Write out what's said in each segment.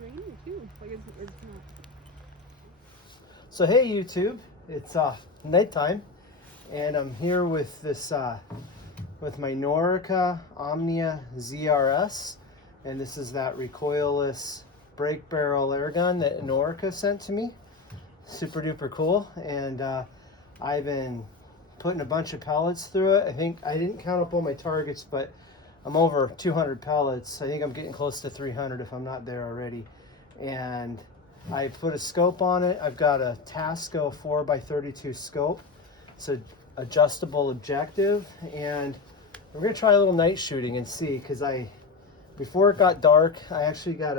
raining too. Like it's not. So hey YouTube, it's nighttime, and I'm here with this with my Norica Omnia ZRS, and this is that recoilless brake barrel air gun that Norica sent to me. Super duper cool, and I've been putting a bunch of pellets through it. I think I didn't count up all my targets, but I'm over 200 pellets. I think I'm getting close to 300 if I'm not there already. And I put a scope on it. I've got a Tasco 4x32 scope. It's an adjustable objective, and we're gonna try a little night shooting and see, because before it got dark, I actually got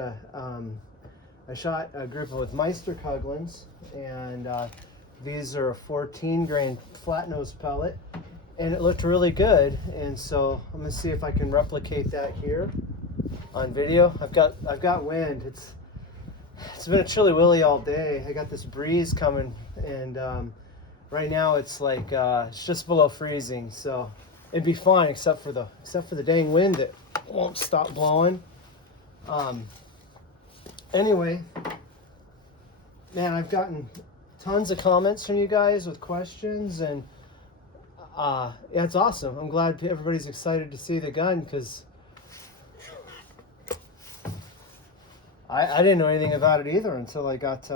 I shot a group with Meisterkugelens, and these are a 14 grain flat nose pellet, and it looked really good. And so I'm gonna see if I can replicate that here on video. I've got wind. It's been a chilly willy all day. I got this breeze coming, and right now it's like it's just below freezing, so it'd be fine except for the dang wind that won't stop blowing. Anyway, man, I've gotten tons of comments from you guys with questions, and yeah, it's awesome. I'm glad everybody's excited to see the gun, because I didn't know anything about it either until I got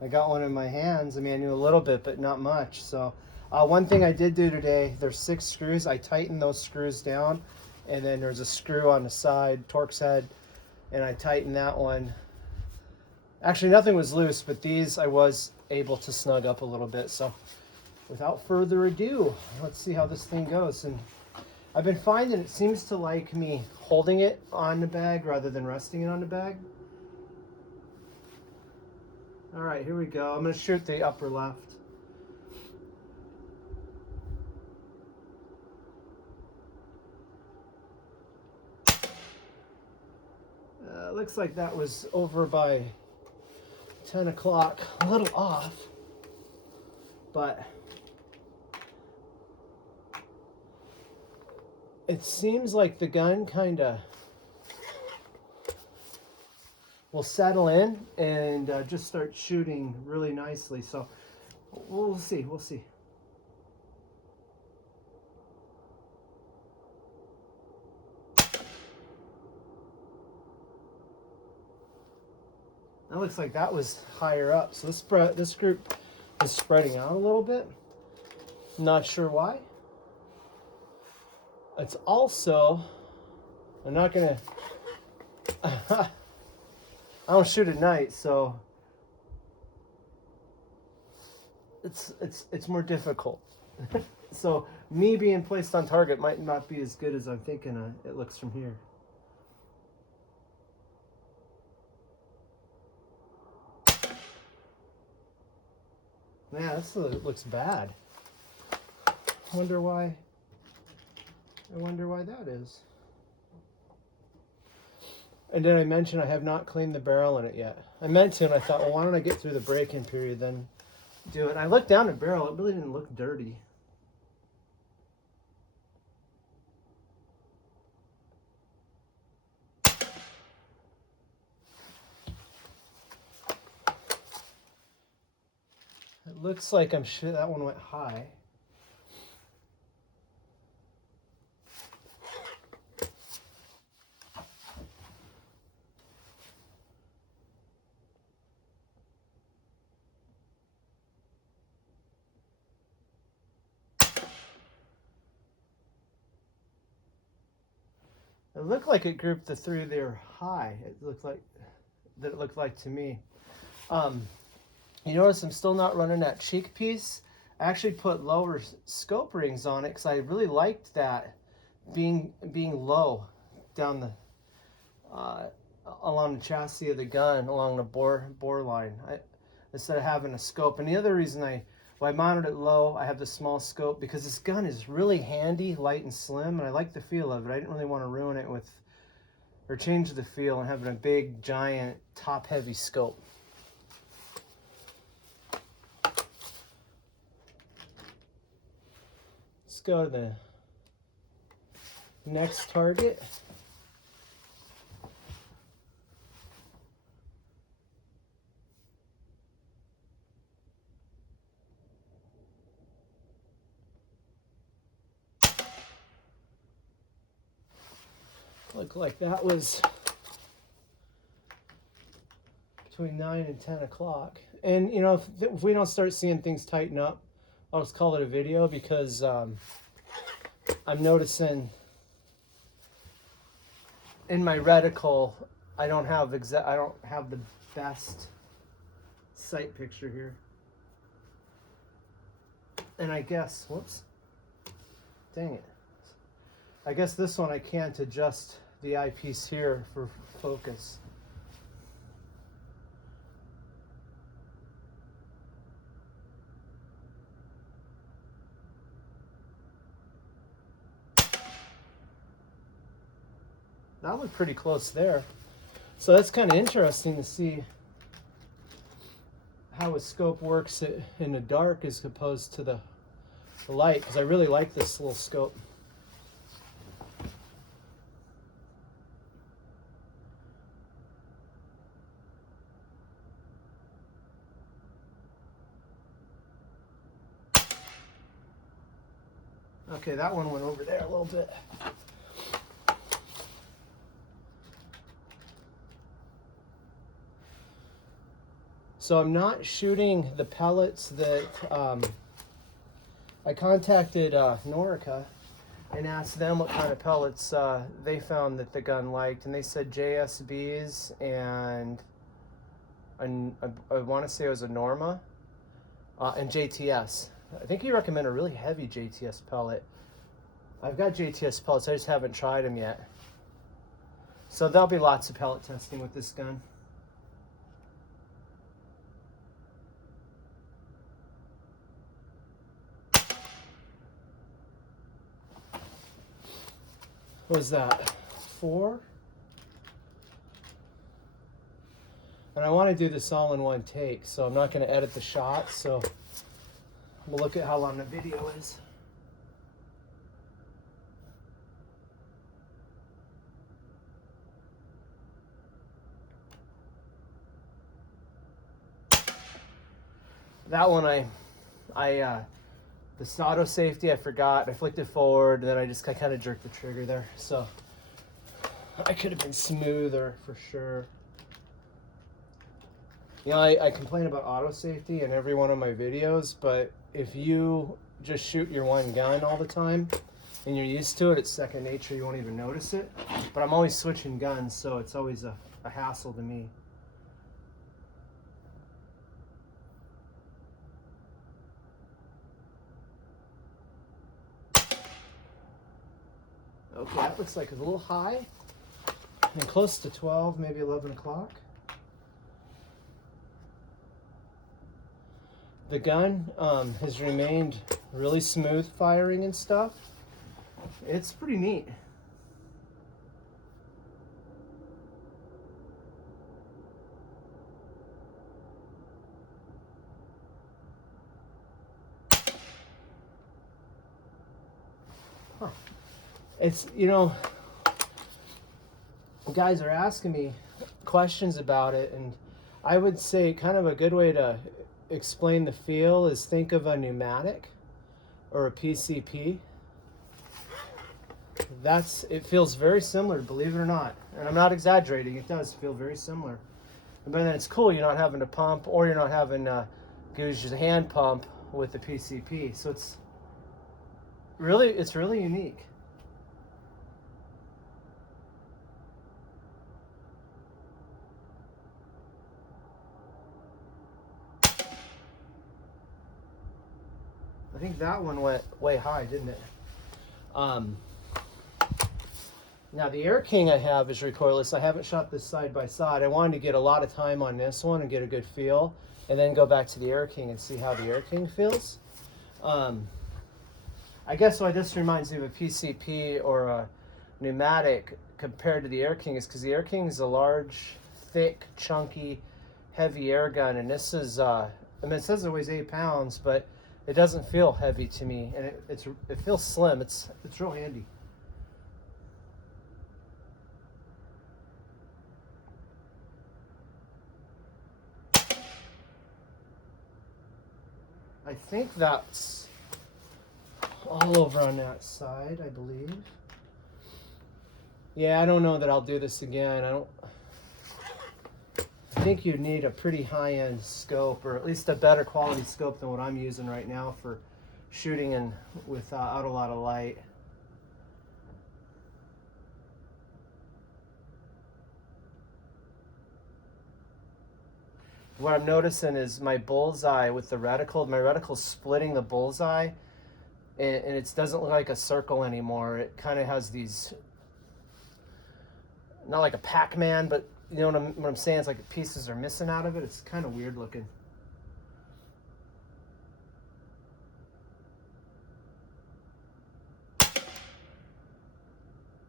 one in my hands. I mean, I knew a little bit, but not much. So one thing I did do today, there's 6 screws. I tightened those screws down, and then there's a screw on the side, Torx head, and I tightened that one. Actually, nothing was loose, but these I was able to snug up a little bit. So without further ado, let's see how this thing goes. And I've been finding it seems to like me holding it on the bag rather than resting it on the bag. All right, here we go. I'm going to shoot the upper left. Looks like that was over by 10 o'clock. A little off, but it seems like the gun kind of will settle in and just start shooting really nicely. So we'll see. That looks like that was higher up. So this group is spreading out a little bit. Not sure why. It's also, I'm not gonna, I don't shoot at night, so it's more difficult. So me being placed on target might not be as good as I'm thinking it looks from here. Man, this looks bad. I wonder why that is. And did I mention I have not cleaned the barrel in it yet? I meant to, and I thought, well, why don't I get through the break-in period, then do it. And I looked down at the barrel, it really didn't look dirty. It looks like that one went high. It looked like it grouped the three there high. It looked like to me. You notice I'm still not running that cheek piece. I actually put lower scope rings on it because I really liked that being low down the along the chassis of the gun, along the bore line, instead of having a scope. And the other reason I mounted it low, I have the small scope, because this gun is really handy, light and slim, and I like the feel of it. I didn't really want to ruin it or change the feel and having a big, giant, top-heavy scope. Let's go to the next target. looked like that was between 9 and 10 o'clock. And you know, if we don't start seeing things tighten up, I'll just call it a video, because I'm noticing in my reticle I don't have the best sight picture here. And I guess, whoops, dang it. I guess this one I can't adjust the eyepiece here for focus. That looked pretty close there. So that's kind of interesting to see how a scope works in the dark as opposed to the light, because I really like this little scope. Okay, that one went over there a little bit. So I'm not shooting the pellets that I contacted Norica and asked them what kind of pellets they found that the gun liked, and they said JSBs and I want to say it was a Norma and JTS. I think he recommended a really heavy JTS pellet. I've got JTS pellets, I just haven't tried them yet. So there'll be lots of pellet testing with this gun. What was that? 4? And I want to do this all in one take, so I'm not going to edit the shots, so we'll look at how long the video is. That one the auto safety, I forgot. I flicked it forward, and then I kind of jerked the trigger there. So I could have been smoother for sure. You know, I complain about auto safety in every one of my videos, but if you just shoot your one gun all the time and you're used to it, it's second nature, you won't even notice it. But I'm always switching guns, so it's always a hassle to me. Okay, that looks like it's a little high. And close to 12, maybe 11 o'clock. The gun has remained really smooth firing and stuff. It's pretty neat. Huh. It's, you know, guys are asking me questions about it, and I would say kind of a good way to explain the feel is think of a pneumatic or a PCP. It feels very similar, believe it or not. And I'm not exaggerating, it does feel very similar. But then it's cool, you're not having to pump, or you're not having to use your hand pump with the PCP. So it's really unique. I think that one went way high, didn't it? Now the Air King I have is recoilless. I haven't shot this side by side. I wanted to get a lot of time on this one and get a good feel, and then go back to the Air King and see how the Air King feels. I guess why this reminds me of a PCP or a pneumatic compared to the Air King is because the Air King is a large, thick, chunky, heavy air gun, and this is, I mean, it says it weighs 8 pounds, but it doesn't feel heavy to me, and it feels slim. It's real handy. I think that's all over on that side, I believe. Yeah, I don't know that I'll do this again. I think you need a pretty high-end scope, or at least a better quality scope than what I'm using right now for shooting and without a lot of light. What I'm noticing is my bullseye with the reticle, my reticle's splitting the bullseye, and it doesn't look like a circle anymore. It kind of has these, not like a Pac-Man, but you know what I'm saying? It's like pieces are missing out of it. It's kind of weird looking.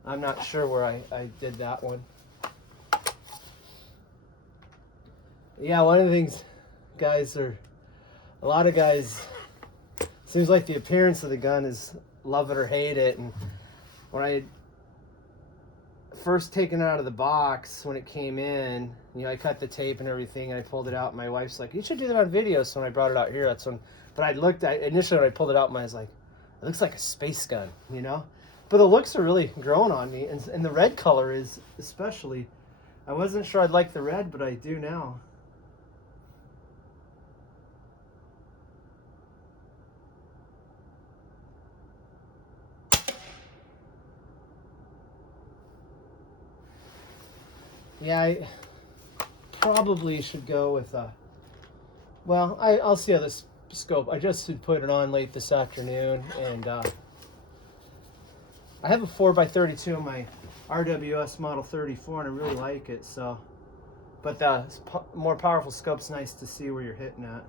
I'm not sure where I did that one. Yeah, one of the things a lot of guys, seems like the appearance of the gun is love it or hate it. And when I first taken it out of the box, when it came in, you know, I cut the tape and everything, and I pulled it out, and my wife's like, you should do that on video. So when I brought it out here, that's when, but initially when I pulled it out, I was like, it looks like a space gun, you know? But the looks are really growing on me, and the red color is especially, I wasn't sure I'd like the red, but I do now. Yeah, I probably should go with well, I'll see how this scope. I just had put it on late this afternoon, and I have a 4x32 on my RWS Model 34, and I really like it. So, but the more powerful scope's nice to see where you're hitting at.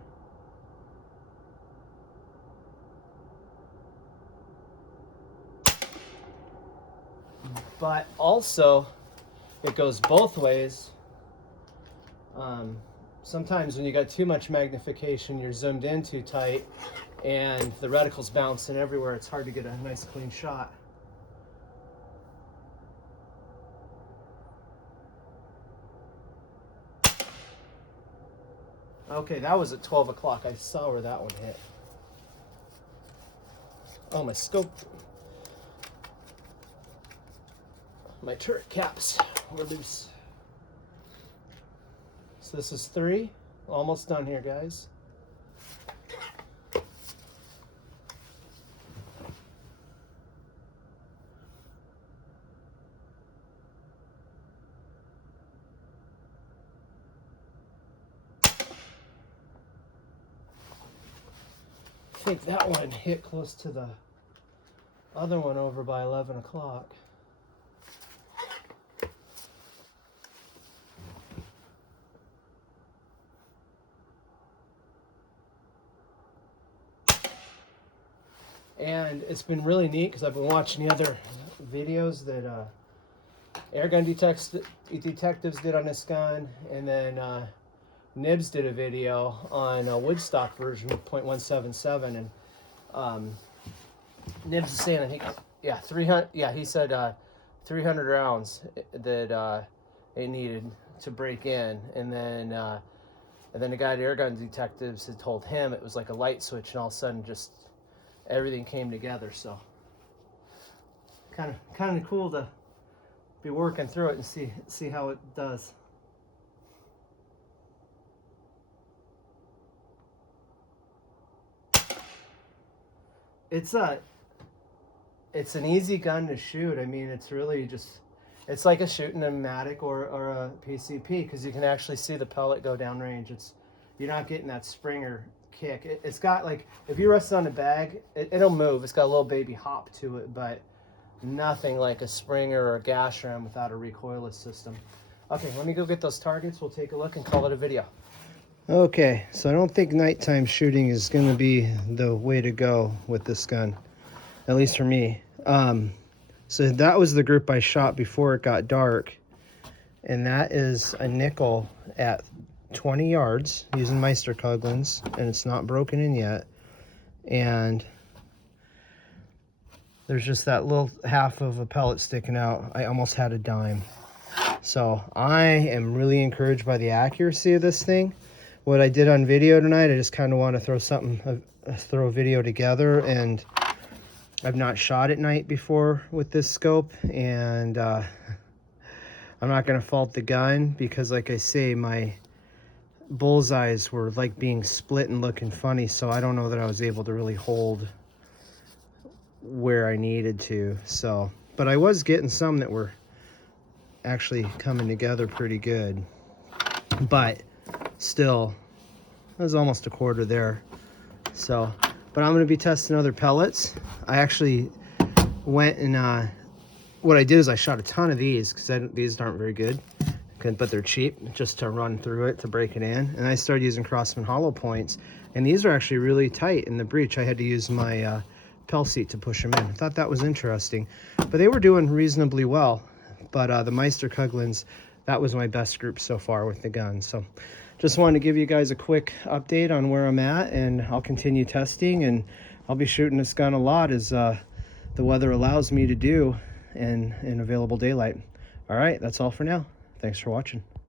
But also, it goes both ways. Sometimes when you got too much magnification, you're zoomed in too tight, and the reticle's bouncing everywhere. It's hard to get a nice clean shot. Okay, that was at 12 o'clock. I saw where that one hit. Oh, my scope. My turret caps were loose. So this is 3. Almost done here, guys. I think that one hit close to the other one over by 11 o'clock. And it's been really neat because I've been watching the other videos that Airgun Detectives did on this gun, and then Nibs did a video on a Woodstock version of .177, and Nibs is saying, I think, yeah, 300. Yeah, he said 300 rounds that it needed to break in, and then the guy at Airgun Detectives had told him it was like a light switch, and all of a sudden just everything came together. So kind of cool to be working through it and see how it does. It's an easy gun to shoot. I mean, it's really just, it's like a shooting a Matic or a PCP, because you can actually see the pellet go downrange. You're not getting that Springer kick. It's got, like, if you rest it on a bag, it'll move. It's got a little baby hop to it, but nothing like a Springer or a gas ram without a recoilless system. Okay, let me go get those targets. We'll take a look and call it a video. Okay, so I don't think nighttime shooting is going to be the way to go with this gun, at least for me. So that was the group I shot before it got dark, and that is a nickel at 20 yards using Meisterkugelens, and it's not broken in yet. And there's just that little half of a pellet sticking out. I almost had a dime. So I am really encouraged by the accuracy of this thing. What I did on video tonight, I just kind of want to throw a video together and I've not shot at night before with this scope, and I'm not going to fault the gun because, like I say, my bullseyes were like being split and looking funny, so I don't know that I was able to really hold where I needed to. So, but I was getting some that were actually coming together pretty good, but still there's almost a quarter there. So, but I'm going to be testing other pellets. I actually went and what I did is I shot a ton of these because these aren't very good, but they're cheap, just to run through it, to break it in. And I started using Crossman hollow points, and these are actually really tight in the breech. I had to use my Pell seat to push them in. I thought that was interesting, but they were doing reasonably well. But the Meister Kuglins, that was my best group so far with the gun. So just wanted to give you guys a quick update on where I'm at, and I'll continue testing, and I'll be shooting this gun a lot as the weather allows me to do in available daylight. All right, that's all for now. Thanks for watching.